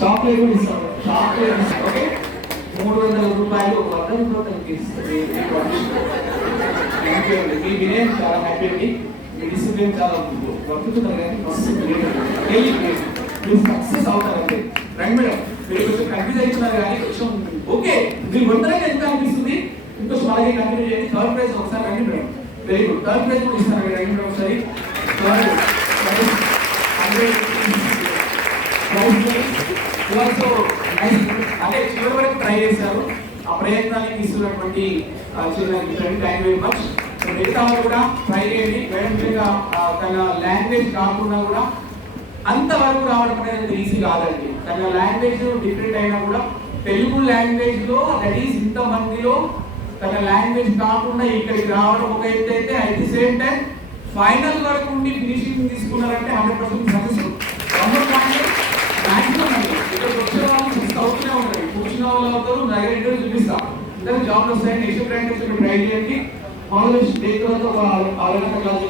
Chocolate కూడా ఇస్తాను, chocolate ఇస్తాను. ఓకే, 300 రూపాయలు 100 రూపాయలకి ఇస్తుంది. మీ వినయం చాలా హ్యాపీ అండి, మీ డిసిప్లిన్ చాలా వర్తుతున్నారు కానీ మస్తు మీరు సక్సెస్ అవుతారండి. రండి మేడం, మీరు కొంచెం కన్ఫ్యూజ్ అవుతున్నారు కానీ కొంచెం ఓకే, మీరు ఒంటరిగా ఎంత అనిపిస్తుంది, ఇంకొంచెం అలాగే కంటిన్యూ చేయండి. థర్డ్ ప్రైజ్ ఒకసారి రండి madam, very good. Third prize కూడా ఇస్తాను, రండి మేడం ఒకసారి. అంటే చివరి వరకు ట్రై చేశారు, ఆ ప్రయత్నానికి ఇస్తున్నటువంటి థ్యాంక్ వెరీ మచ్. మిగతా కూడా ట్రై చేయండి. మేడం తన లాంగ్వేజ్ కాకుండా కూడా అంతవరకు రావడం అనేది ఈజీ కాదండి. తన లాంగ్వేజ్ డిఫరెంట్ అయినా కూడా తెలుగు లాంగ్వేజ్ లో దట్ ఈస్ ఇంతమందిలో తన లాంగ్వేజ్ కాకుండా ఇక్కడికి రావడం ఒక ఎత్తు అయితే, at the same time final వరకు ఉండి ఫినిషింగ్ తీసుకున్నారంటే 100% సక్సెస్ఫుల్. మాక్సిమం అండి ఇక్కడికి వచ్చే వాళ్ళు మిస్ అవుతూనే ఉంటారు, కూర్చున్న వాళ్ళు అవుతారు, దగ్గర ఇంటర్వ్యూ చూపిస్తాం, ఇద్దరు జాబ్లు వస్తాయి. నెక్స్ట్ ప్రాక్టీస్ ట్రై చేయండి. ఆల్వేస్ డే తర్వాత ఒక 6 గంటల క్లాస్